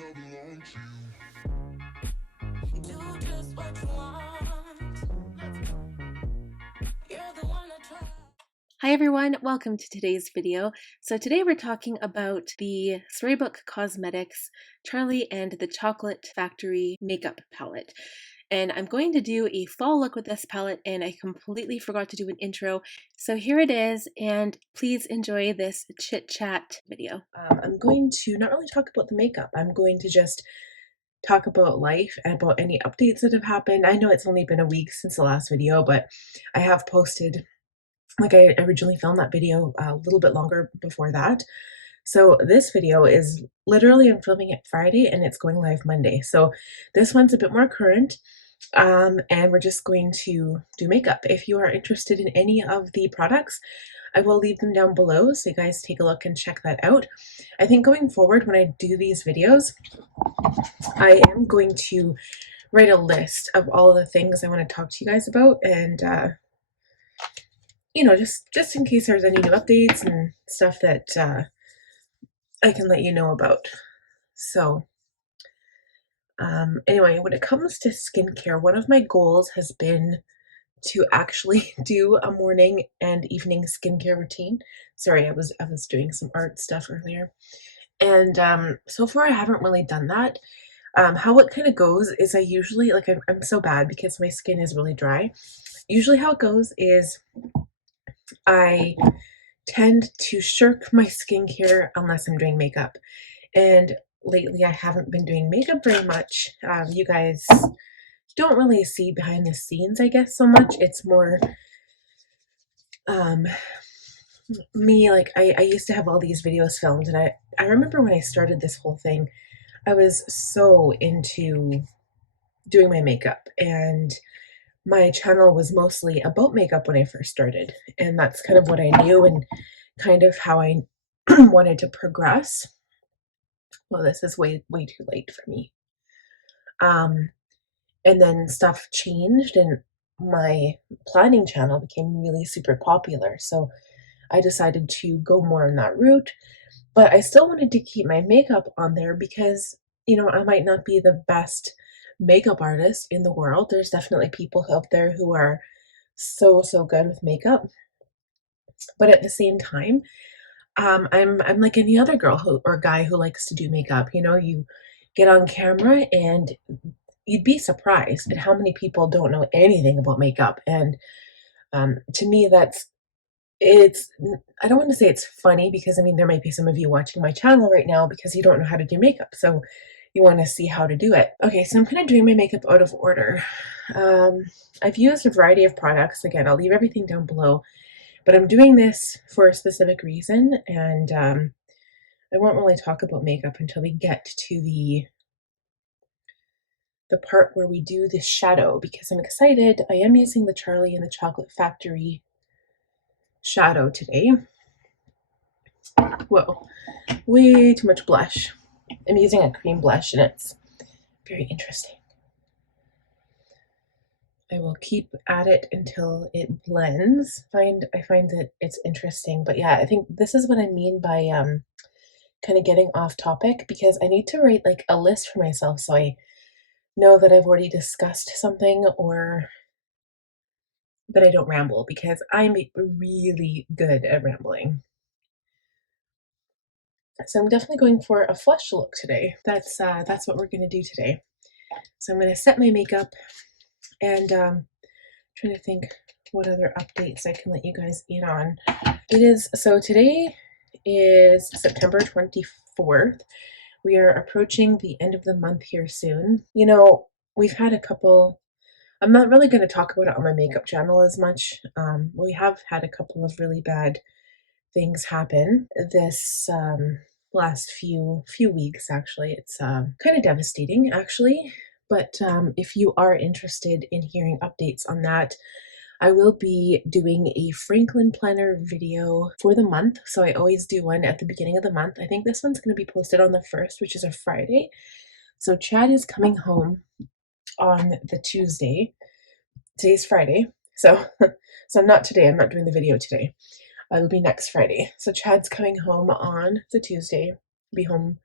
Hi everyone, welcome to today's video. So today we're talking about the Storybook Cosmetics Charlie and the Chocolate Factory makeup palette. And I'm going to do a fall look with this palette, and I completely forgot to do an intro. So here it is, and please enjoy this chit chat video. I'm going to not really talk about the makeup. I'm going to just talk about life and about any updates that have happened. I know it's only been a week since the last video, but I have posted, like I originally filmed that video a little bit longer before that. So this video is literally, I'm filming it Friday and it's going live Monday. So this one's a bit more current, and we're just going to do makeup. If you are interested in any of the products, I will leave them down below so you guys take a look and check that out. I think going forward when I do these videos, I am going to write a list of all of the things I want to talk to you guys about, and you know, just in case there's any new updates and stuff that I can let you know about. So anyway, when it comes to skincare, one of my goals has been to actually do a morning and evening skincare routine. Sorry, I was doing some art stuff earlier, and so far I haven't really done that. How it kind of goes is I usually, like, I'm so bad because my skin is really dry. Usually how it goes is I tend to shirk my skincare unless I'm doing makeup. And lately I haven't been doing makeup very much. You guys don't really see behind the scenes, I guess, so much. It's more me, like I used to have all these videos filmed, and I remember when I started this whole thing, I was so into doing my makeup, and my channel was mostly about makeup when I first started, and that's kind of what I knew and kind of how I wanted to progress. Well, this is way too late for me. And then stuff changed and my planning channel became really super popular, so I decided to go more in that route. But I still wanted to keep my makeup on there because, you know, I might not be the best makeup artist in the world. There's definitely people out there who are so good with makeup, but at the same time, I'm like any other girl or guy who likes to do makeup. You know, you get on camera and you'd be surprised at how many people don't know anything about makeup. And to me, I don't want to say it's funny, because I mean, there might be some of you watching my channel right now because you don't know how to do makeup. So you want to see how to do it. Okay, so I'm kind of doing my makeup out of order. I've used a variety of products. Again, I'll leave everything down below, but I'm doing this for a specific reason, and I won't really talk about makeup until we get to the part where we do the shadow, because I'm excited. I am using the Charlie and the Chocolate Factory shadow today. Whoa, way too much blush. I'm using a cream blush and it's very interesting. I will keep at it until it blends. I find that it's interesting, but yeah, I think this is what I mean by kind of getting off topic, because I need to write like a list for myself so I know that I've already discussed something, or that I don't ramble, because I'm really good at rambling. So I'm definitely going for a flush look today. That's what we're going to do today. So I'm going to set my makeup, and trying to think what other updates I can let you guys in on. So today is September 24th. We are approaching the end of the month here soon. You know, we've had a couple, I'm not really going to talk about it on my makeup channel as much. We have had a couple of really bad things happen this last few weeks, actually. It's kind of devastating, actually. But if you are interested in hearing updates on that, I will be doing a Franklin planner video for the month. So I always do one at the beginning of the month. I think this one's going to be posted on the 1st, which is a Friday. So Chad is coming home on the Tuesday. Today's Friday. So not today. I'm not doing the video today. It'll be next Friday. So Chad's coming home on the Tuesday. Be home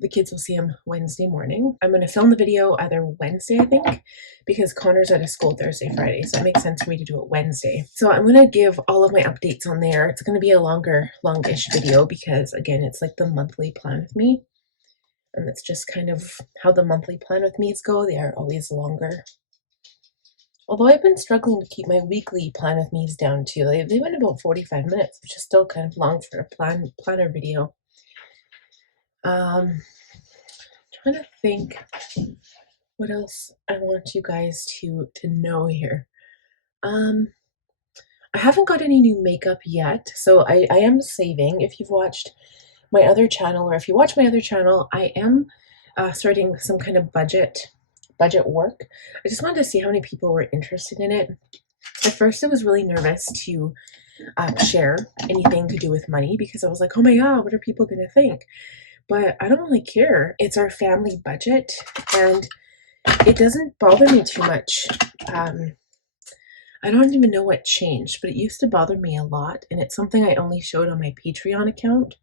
the kids will see him Wednesday morning. I'm going to film the video either Wednesday, I think, because Connor's out of school Thursday, Friday, so it makes sense for me to do it Wednesday. So I'm going to give all of my updates on there. It's going to be a longish video because, again, it's like the monthly plan with me. And that's just kind of how the monthly plan with me's go. They are always longer. Although I've been struggling to keep my weekly plan with me's down too. They went about 45 minutes, which is still kind of long for a planner video. Trying to think what else I want you guys to know here. I haven't got any new makeup yet, so I am saving. If you've watched my other channel, or if you watch my other channel, I am starting some kind of budget work. I just wanted to see how many people were interested in it. At first, I was really nervous to share anything to do with money because I was like, oh my god, what are people going to think? But I don't really care. It's our family budget, and it doesn't bother me too much. I don't even know what changed, but it used to bother me a lot, and it's something I only showed on my Patreon account.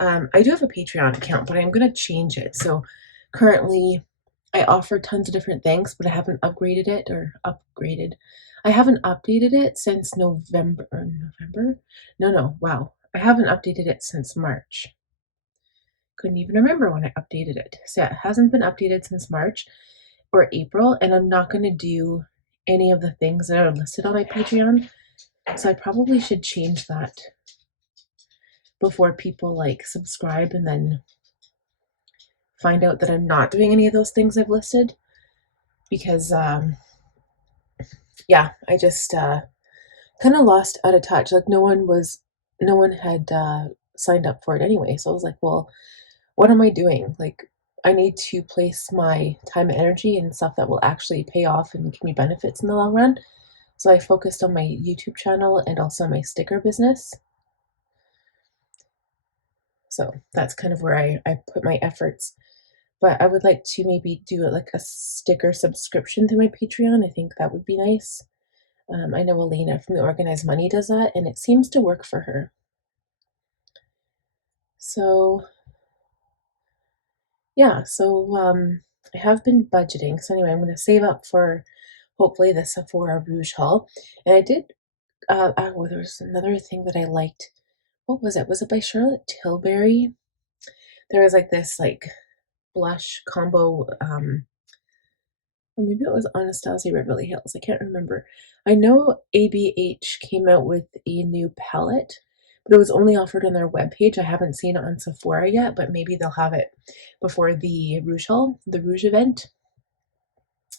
I do have a Patreon account, but I'm going to change it. So currently I offer tons of different things, but I haven't upgraded it I haven't updated it since November. No, wow. I haven't updated it since March. Couldn't even remember when I updated it. So it hasn't been updated since March or April, and I'm not going to do any of the things that are listed on my Patreon. So I probably should change that before people like subscribe and then find out that I'm not doing any of those things I've listed, because yeah, I just kind of lost out of touch. Like no one had signed up for it anyway, so I was like, well, what am I doing? Like I need to place my time and energy in stuff that will actually pay off and give me benefits in the long run. So I focused on my YouTube channel and also my sticker business. So that's kind of where I put my efforts. But I would like to maybe do like a sticker subscription to my Patreon. I think that would be nice. I know Elena from the Organized Money does that, and it seems to work for her. So yeah, so I have been budgeting. So anyway, I'm going to save up for hopefully the Sephora Rouge haul. And I did, there was another thing that I liked. What was it? Was it by Charlotte Tilbury? There was like this like blush combo, or maybe it was Anastasia Beverly Hills. I can't remember. I know ABH came out with a new palette, but it was only offered on their webpage. I haven't seen it on Sephora yet, but maybe they'll have it before the Rouge haul, the Rouge event.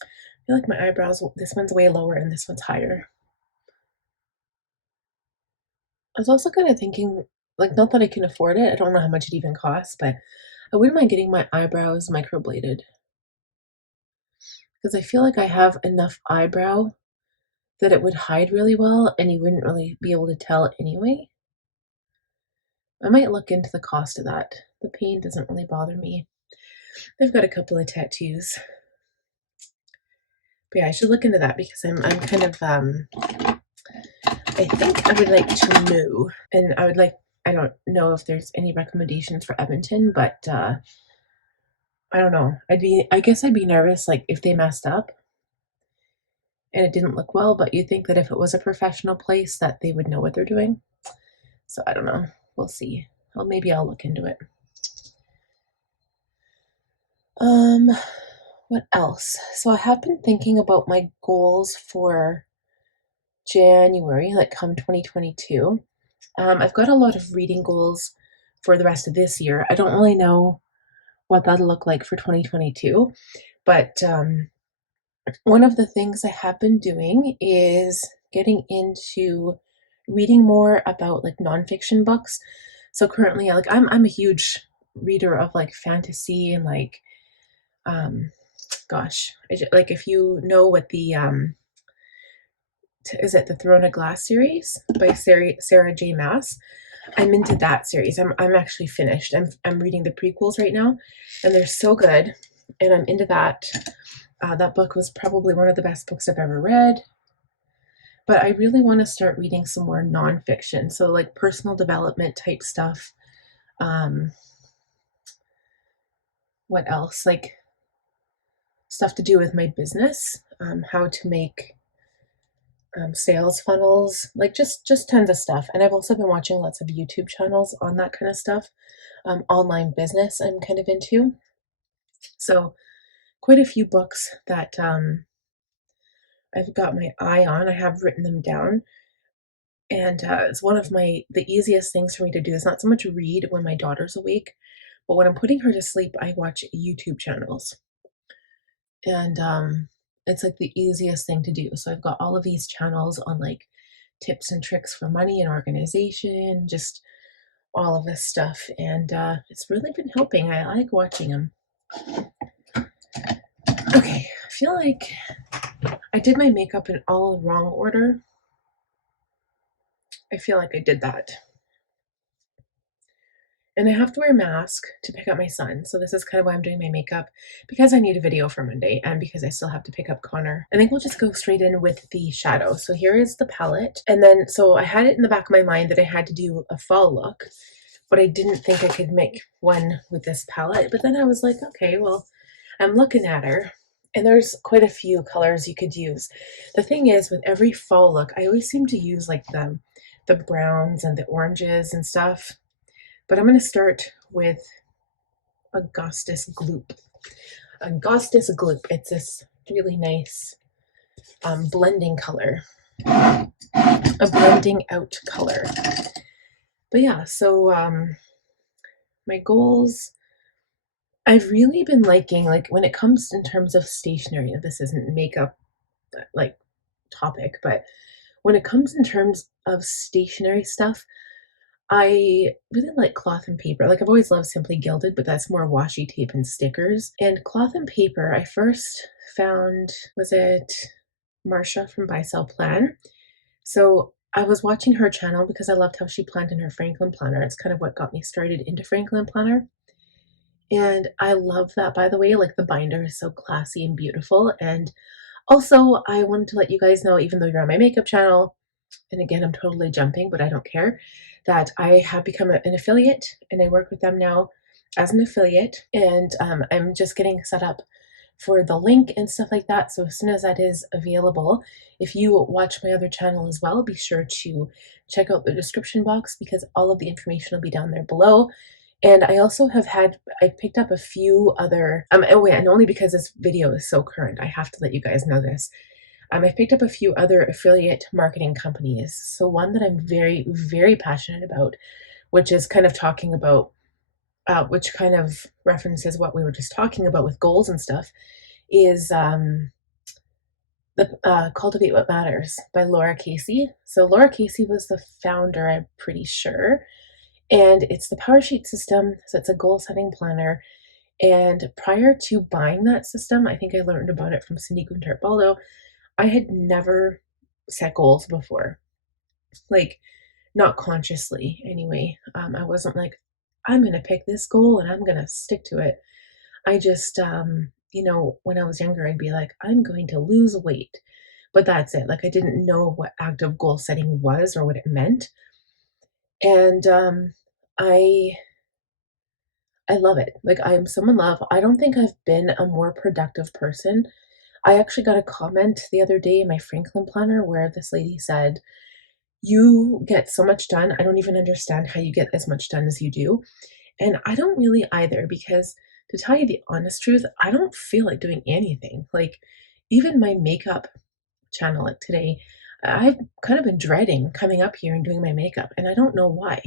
I feel like my eyebrows, this one's way lower and this one's higher. I was also kind of thinking, like, not that I can afford it. I don't know how much it even costs, but I wouldn't mind getting my eyebrows microbladed, because I feel like I have enough eyebrow that it would hide really well and you wouldn't really be able to tell anyway. I might look into the cost of that. The pain doesn't really bother me. I've got a couple of tattoos. But yeah, I should look into that because I'm kind of, I think I would like to move, and I don't know if there's any recommendations for Edmonton, but I don't know. I guess I'd be nervous, like, if they messed up and it didn't look well, but you think that if it was a professional place that they would know what they're doing. So I don't know. We'll see. Well, maybe I'll look into it. What else? So I have been thinking about my goals for January, like come 2022. I've got a lot of reading goals for the rest of this year. I don't really know what that'll look like for 2022, but one of the things I have been doing is getting into reading more about like nonfiction books. So currently, like I'm a huge reader of like fantasy and like, like if you know what the is it the Throne of Glass series by Sarah J. Maas? I'm into that series. I'm actually finished. I'm reading the prequels right now, and they're so good, and I'm into that. That book was probably one of the best books I've ever read. But I really want to start reading some more nonfiction, so like personal development type stuff. what else? Like stuff to do with my business, how to make sales funnels, like just tons of stuff. And I've also been watching lots of YouTube channels on that kind of stuff. Online business I'm kind of into. So quite a few books that I've got my eye on. I have written them down. And it's one of the easiest things for me to do is not so much read when my daughter's awake, but when I'm putting her to sleep, I watch YouTube channels. And it's like the easiest thing to do. So I've got all of these channels on like tips and tricks for money and organization, just all of this stuff. And it's really been helping. I like watching them. Okay, I feel like I did my makeup in all the wrong order. I feel like I did that. And I have to wear a mask to pick up my son. So this is kind of why I'm doing my makeup, because I need a video for Monday and because I still have to pick up Connor. I think we'll just go straight in with the shadow. So here is the palette. And then, so I had it in the back of my mind that I had to do a fall look, but I didn't think I could make one with this palette. But then I was like, okay, well, I'm looking at her and there's quite a few colors you could use. The thing is, with every fall look, I always seem to use like the browns and the oranges and stuff. But I'm going to start with Augustus Gloop. Augustus Gloop. It's this really nice blending color, a blending out color. But yeah, so my goals, I've really been liking, like when it comes in terms of stationery, this isn't makeup like topic, but when it comes in terms of stationery stuff, I really like cloth and paper. Like I've always loved Simply Gilded, but that's more washi tape and stickers. And cloth and paper, I first found, was it Marcia from Buy Sell Plan? So I was watching her channel because I loved how she planned in her Franklin planner. It's kind of what got me started into Franklin planner. And I love that, by the way, like the binder is so classy and beautiful. And also I wanted to let you guys know, even though you're on my makeup channel, and again, I'm totally jumping, but I don't care, that I have become an affiliate and I work with them now as an affiliate. And I'm just getting set up for the link and stuff like that. So as soon as that is available, if you watch my other channel as well, be sure to check out the description box because all of the information will be down there below. And I also I picked up a few other, oh wait, and only because this video is so current, I have to let you guys know this. I've picked up a few other affiliate marketing companies. So one that I'm very, very passionate about, which is kind of talking about, which kind of references what we were just talking about with goals and stuff, is the Cultivate What Matters by Laura Casey. So Laura Casey was the founder, I'm pretty sure, and it's the Powersheet System. So it's a goal setting planner. And prior to buying that system, I think I learned about it from Cindy Gunther-Baldo. I had never set goals before, like not consciously anyway. I wasn't like, I'm going to pick this goal and I'm going to stick to it. I just, you know, when I was younger, I'd be like, I'm going to lose weight, but that's it. Like I didn't know what active goal setting was or what it meant. And I love it. Like I am so in love. I don't think I've been a more productive person. I actually got a comment the other day in my Franklin planner where this lady said, you get so much done. I don't even understand how you get as much done as you do. And I don't really either, because to tell you the honest truth, I don't feel like doing anything. Like even my makeup channel like today, I've kind of been dreading coming up here and doing my makeup. And I don't know why.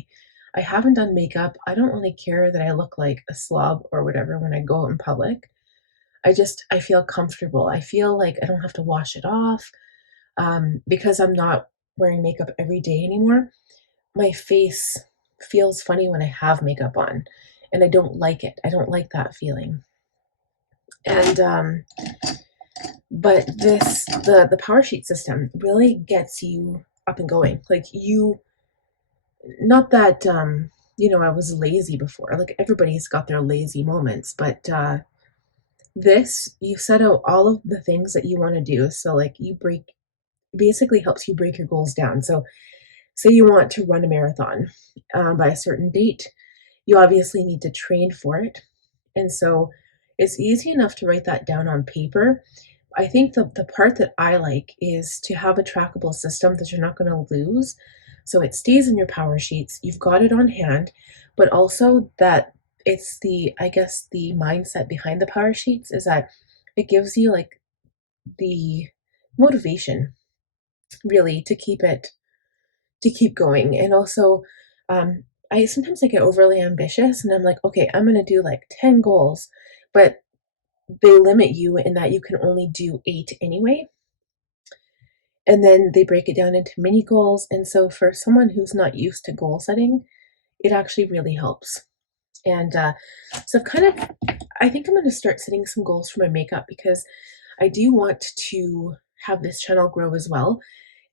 I haven't done makeup. I don't really care that I look like a slob or whatever when I go out in public. I feel comfortable. I feel like I don't have to wash it off because I'm not wearing makeup every day anymore. My face feels funny when I have makeup on and I don't like it. I don't like that feeling. And, but the Powersheet system really gets you up and going. Like not that, you know, I was lazy before, like everybody's got their lazy moments, but, you set out all of the things that you want to do. So like basically helps you break your goals down. So say you want to run a marathon by a certain date, you obviously need to train for it. And so It's easy enough to write that down on paper. I think the part that I like is to have a trackable system that you're not going to lose. So it stays in your power sheets. You've got it on hand, but also that it's I guess the mindset behind the power sheets is that it gives you like the motivation really to keep going. And also, I sometimes I get overly ambitious and I'm like, okay, I'm going to do like 10 goals, but they limit you in that you can only do 8 anyway. And then they break it down into mini goals. And so for someone who's not used to goal setting, it actually really helps. And so I think I'm going to start setting some goals for my makeup because I do want to have this channel grow as well.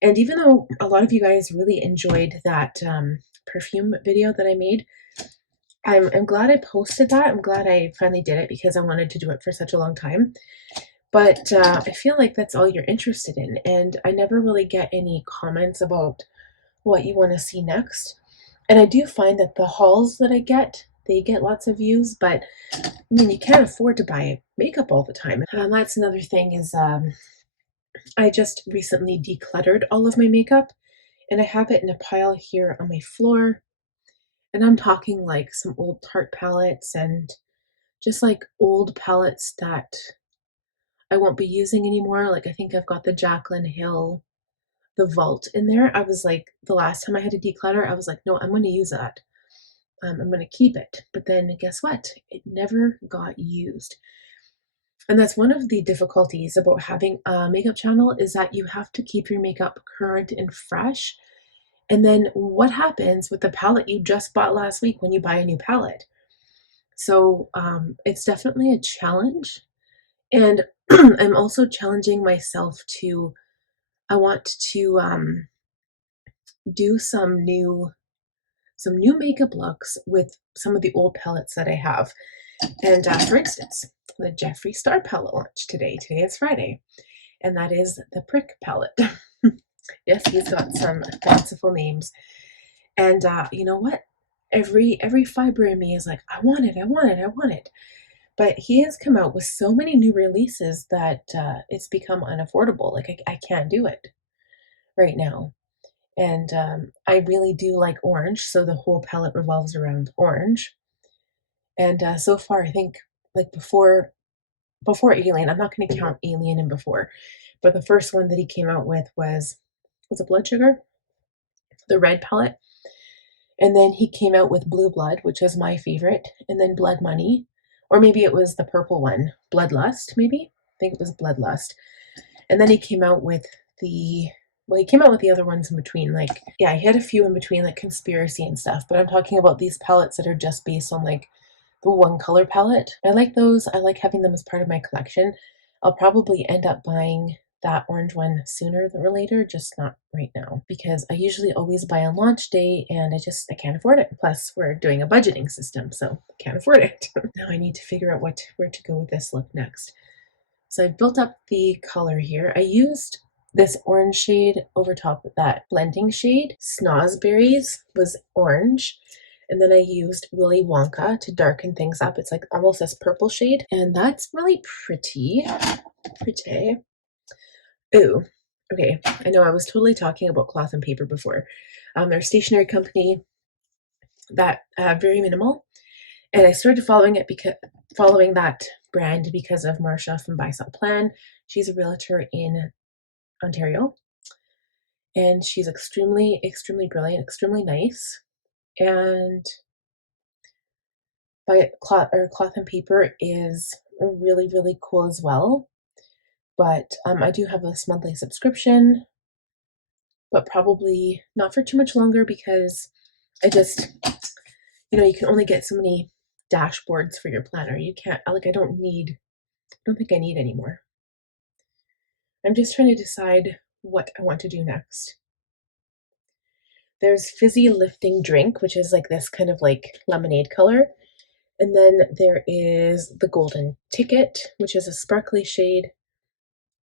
And even though a lot of you guys really enjoyed that perfume video that I made, I'm glad I posted that. I'm glad I finally did it because I wanted to do it for such a long time. But I feel like that's all you're interested in. And I never really get any comments about what you want to see next. And I do find that the hauls that I get, they get lots of views, but I mean, you can't afford to buy makeup all the time. That's another thing is I just recently decluttered all of my makeup and I have it in a pile here on my floor. And I'm talking like some old Tarte palettes and just like old palettes that I won't be using anymore. Like I think I've got the Jaclyn Hill, the Vault in there. I was like, the last time I had to declutter, I was like, no, I'm going to use that. I'm going to keep it. But then guess what? It never got used. And that's one of the difficulties about having a makeup channel is that you have to keep your makeup current and fresh. And then what happens with the palette you just bought last week when you buy a new palette? So it's definitely a challenge. And I'm also challenging myself I want to do some new makeup looks with some of the old palettes that I have. And for instance, the Jeffree Star palette launched today. Today is Friday, and that is the Prick palette. Yes, he's got some fanciful names. And you know what? Every fiber in me is like, I want it, I want it, I want it. But he has come out with so many new releases that it's become unaffordable. Like I can't do it right now. And I really do like orange, so the whole palette revolves around orange. And so far, I think like before Alien, I'm not going to count Alien and before, but the first one that he came out with was it Blood Sugar, the red palette, and then he came out with Blue Blood, which is my favorite, and then Blood Money, or maybe it was the purple one, Bloodlust, maybe I think it was Bloodlust, and then he came out with he came out with the other ones in between, like, yeah, he had a few in between, like Conspiracy and stuff, but I'm talking about these palettes that are just based on like the one color palette. I like those. I like having them as part of my collection. I'll probably end up buying that orange one sooner than later, just not right now, because I usually always buy on launch day and I can't afford it. Plus we're doing a budgeting system, so I can't afford it. Now I need to figure out where to go with this look next. So I've built up the color here. I used this orange shade over top of that blending shade. Snozberries was orange. And then I used Willy Wonka to darken things up. It's like almost this purple shade. And that's really pretty. Pretty. Ooh. Okay. I know I was totally talking about Cloth and Paper before. They're a stationery company that very minimal. And I started following that brand because of Marcia from Buy Sell Plan. She's a realtor in Ontario. And she's extremely, extremely brilliant, extremely nice. And Cloth and Paper is really, really cool as well. But I do have this monthly subscription, but probably not for too much longer because I just, you can only get so many dashboards for your planner. You can't, like, I don't think I need any more. I'm just trying to decide what I want to do next. There's Fizzy Lifting Drink, which is like this kind of like lemonade color. And then there is the Golden Ticket, which is a sparkly shade.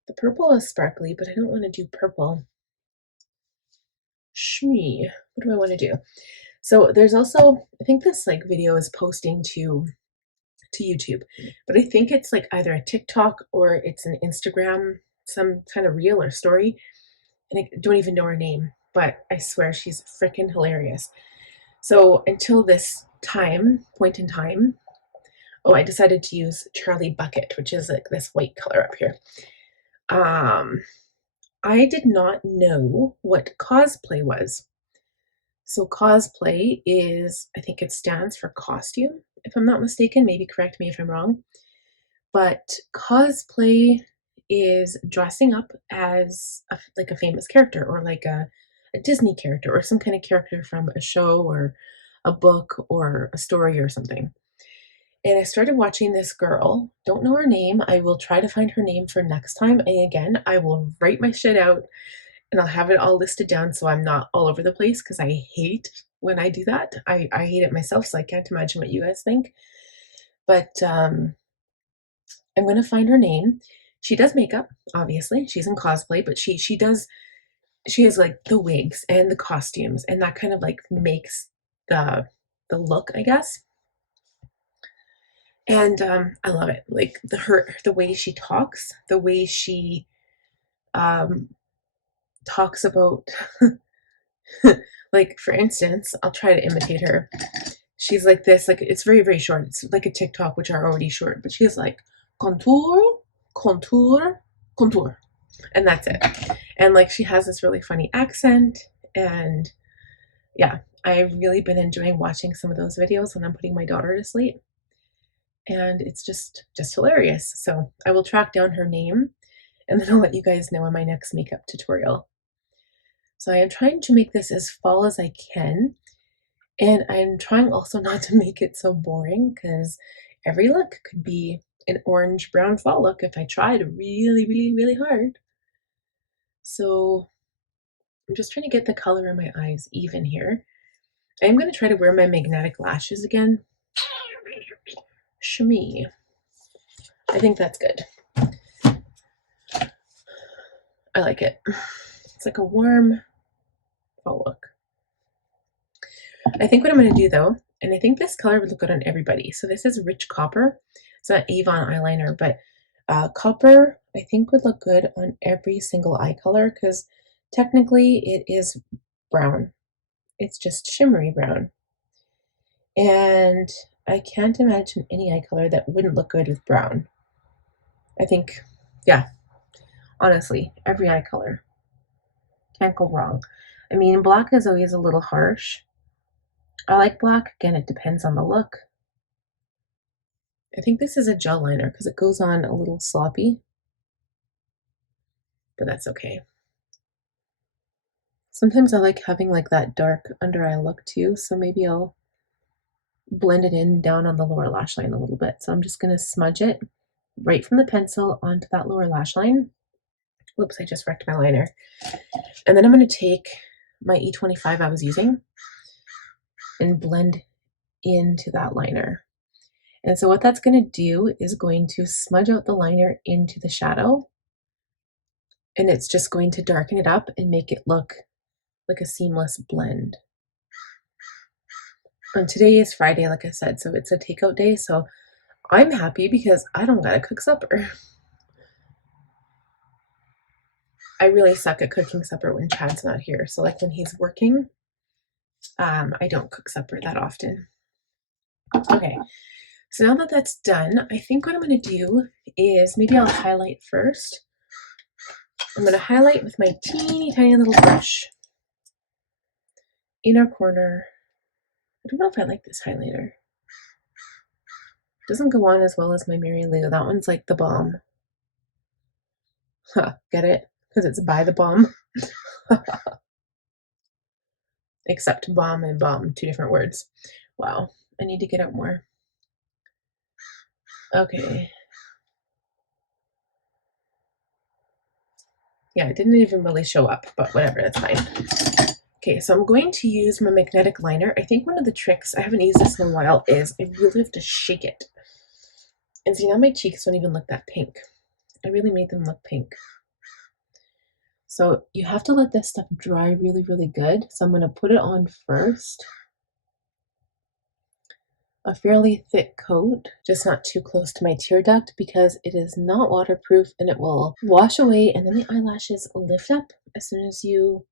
The purple is sparkly, but I don't want to do purple. Shmee. What do I want to do? So there's also, I think this like video is posting to to YouTube, but I think it's like either a TikTok or it's an Instagram, some kind of reel or story. And I don't even know her name, but I swear she's freaking hilarious. So until this point in time, oh, I decided to use Charlie Bucket, which is like this white color up here. I did not know what cosplay was. So cosplay is, I think it stands for costume, if I'm not mistaken. Maybe correct me if I'm wrong. But cosplay is dressing up as like a famous character, or like a Disney character, or some kind of character from a show or a book or a story or something. And I started watching this girl, don't know her name. I will try to find her name for next time. And again, I will write my shit out and I'll have it all listed down so I'm not all over the place, because I hate when I do that. I hate it myself, so I can't imagine what you guys think. But I'm going to find her name. She does makeup, obviously. She's in cosplay, but she has like the wigs and the costumes, and that kind of like makes the look, I guess. And I love it. Like the way she talks, the way she talks about like, for instance, I'll try to imitate her. She's like this, like it's very, very short. It's like a TikTok, which are already short, but she's like contour, contour, contour. And that's it. And like she has this really funny accent. And yeah, I've really been enjoying watching some of those videos when I'm putting my daughter to sleep. And it's just hilarious. So I will track down her name and then I'll let you guys know in my next makeup tutorial. So I am trying to make this as fall as I can. And I'm trying also not to make it so boring, because every look could be an orange brown fall look if I tried really, really, really hard. So I'm just trying to get the color in my eyes even here. I'm going to try to wear my magnetic lashes again. Shmee. I think that's good. I like it. It's like a warm fall look. I think what I'm going to do though, and I think this color would look good on everybody. So this is Rich Copper. It's not Avon eyeliner, but copper I think would look good on every single eye color, because technically it is brown. It's just shimmery brown. And I can't imagine any eye color that wouldn't look good with brown. I think, yeah, honestly, every eye color. Can't go wrong. I mean, black is always a little harsh. I like black. Again, it depends on the look. I think this is a gel liner because it goes on a little sloppy, but that's okay. Sometimes I like having like that dark under eye look too, so maybe I'll blend it in down on the lower lash line a little bit. So I'm just going to smudge it right from the pencil onto that lower lash line. Whoops, I just wrecked my liner. And then I'm going to take my E25 I was using and blend into that liner. And so what that's going to do is going to smudge out the liner into the shadow, and it's just going to darken it up and make it look like a seamless blend. And today is Friday, like I said, so it's a takeout day, so I'm happy because I don't gotta cook supper. I really suck at cooking supper when Chad's not here. So like when he's working, I don't cook supper that often. Okay, so now that that's done, I think what I'm going to do is maybe I'll highlight first. I'm going to highlight with my teeny tiny little brush. Inner corner. I don't know if I like this highlighter. It doesn't go on as well as my Mary Lou. That one's like the Balm. Huh, get it? Because it's by the Balm. Except Balm and Balm, two different words. Wow, I need to get out more. Okay. Yeah, it didn't even really show up, but whatever, that's fine. Okay, so I'm going to use my magnetic liner. I think one of the tricks, I haven't used this in a while, is I really have to shake it. And see, now my cheeks don't even look that pink. I really made them look pink. So you have to let this stuff dry really, really good. So I'm going to put it on first. a fairly thick coat, just not too close to my tear duct because it is not waterproof and it will wash away, and then the eyelashes lift up as soon as you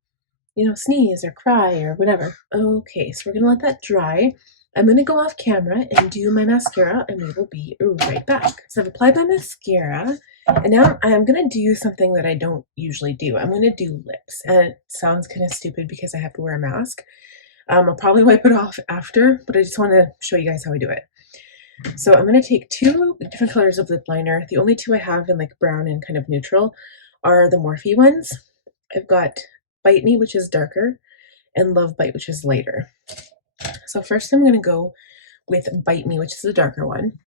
sneeze or cry or whatever. Okay, so we're gonna let that dry. I'm gonna go off camera and do my mascara and we will be right back. So I've applied my mascara and now I'm gonna do something that I don't usually do. I'm gonna do lips, and it sounds kind of stupid because I have to wear a mask. I'll probably wipe it off after, but I just want to show you guys how I do it. So I'm going to take two different colors of lip liner. The only two I have in like brown and kind of neutral are the Morphe ones. I've got Bite Me, which is darker, and Love Bite, which is lighter. So first I'm going to go with Bite Me, which is the darker one.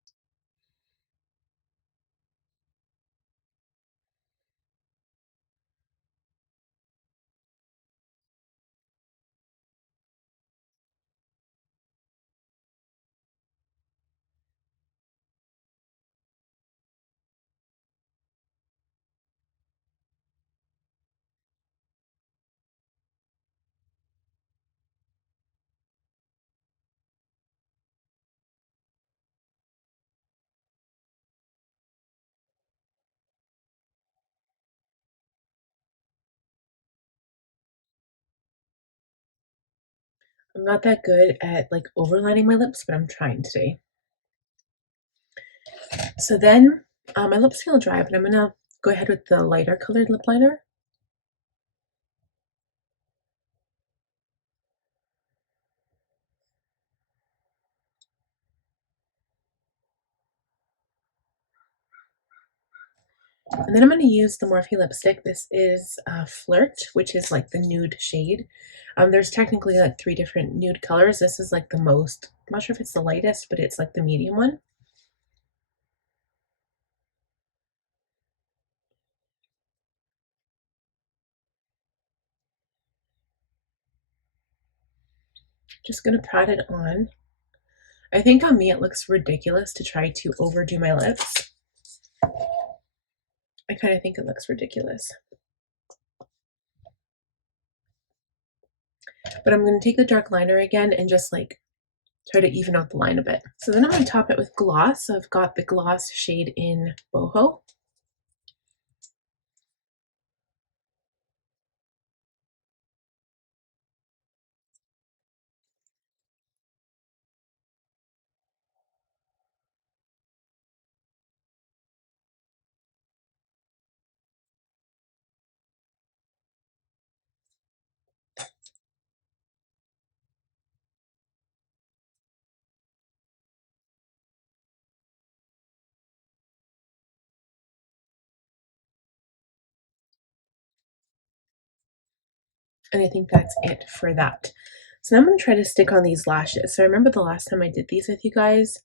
I'm not that good at like overlining my lips, but I'm trying today. So then my lips feel dry, but I'm going to go ahead with the lighter colored lip liner. And then I'm going to use the Morphe lipstick. This is Flirt, which is like the nude shade. There's technically like 3 different nude colors. This is like the most, I'm not sure if it's the lightest, but it's like the medium one. Just going to pat it on. I think on me it looks ridiculous to try to overdo my lips. I kind of think it looks ridiculous. But I'm going to take the dark liner again and just like try to even out the line a bit. So then I'm going to top it with gloss. So I've got the gloss shade in Boho. And I think that's it for that. So now I'm going to try to stick on these lashes. So I remember the last time I did these with you guys,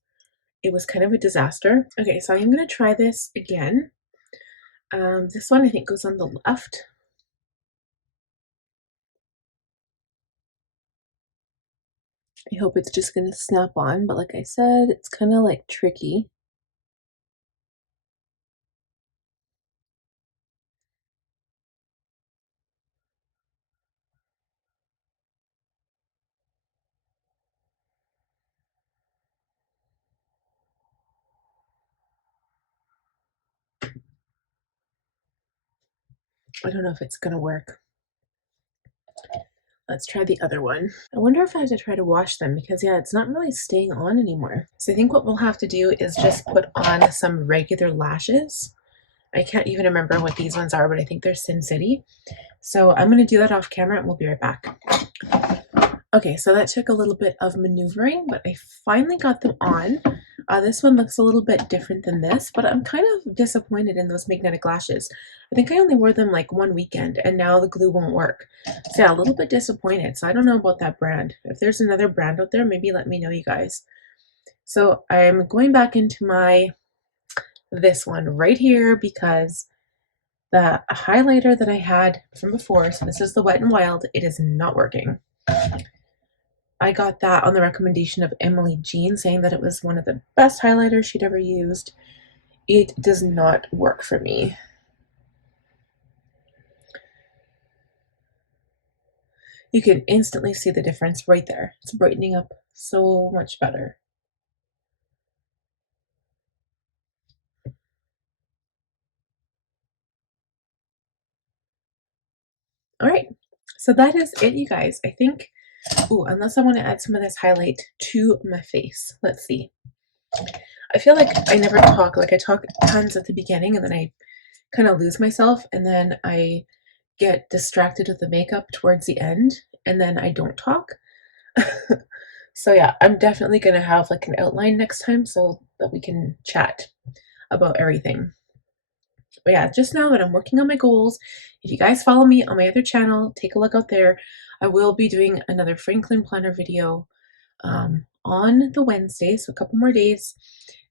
it was kind of a disaster. Okay, so I'm going to try this again. This one I think goes on the left. I hope it's just going to snap on, but like I said, it's kind of like tricky. I don't know if it's going to work. Let's try the other one. I wonder if I have to try to wash them because yeah, it's not really staying on anymore. So I think what we'll have to do is just put on some regular lashes. I can't even remember what these ones are, but I think they're Sin City. So I'm going to do that off camera and we'll be right back. Okay, so that took a little bit of maneuvering, but I finally got them on. This one looks a little bit different than this, but I'm kind of disappointed in those magnetic lashes. I think I only wore them like one weekend and now the glue won't work. So yeah, a little bit disappointed. So I don't know about that brand. If there's another brand out there, maybe let me know, you guys. So I'm going back into this one right here because the highlighter that I had from before, so this is the Wet n Wild, it is not working. I got that on the recommendation of Emily Jean, saying that it was one of the best highlighters she'd ever used. It does not work for me. You can instantly see the difference right there. It's brightening up so much better. All right, so that is it, you guys. I think, oh, unless I want to add some of this highlight to my face. Let's see. I feel like I never talk. Like I talk tons at the beginning and then I kind of lose myself and then I get distracted with the makeup towards the end and then I don't talk. So yeah, I'm definitely going to have like an outline next time so that we can chat about everything. But yeah, just know that I'm working on my goals. If you guys follow me on my other channel, take a look out there. I will be doing another Franklin planner video on the Wednesday, so a couple more days.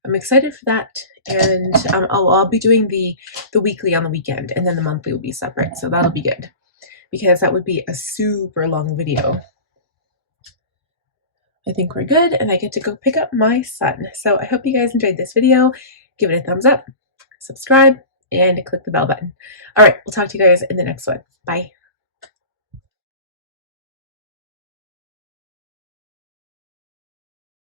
I'm excited for that, and I'll be doing the weekly on the weekend, and then the monthly will be separate, so that'll be good because that would be a super long video. I think we're good, and I get to go pick up my son. So I hope you guys enjoyed this video. Give it a thumbs up, subscribe, and click the bell button. All right, we'll talk to you guys in the next one. Bye.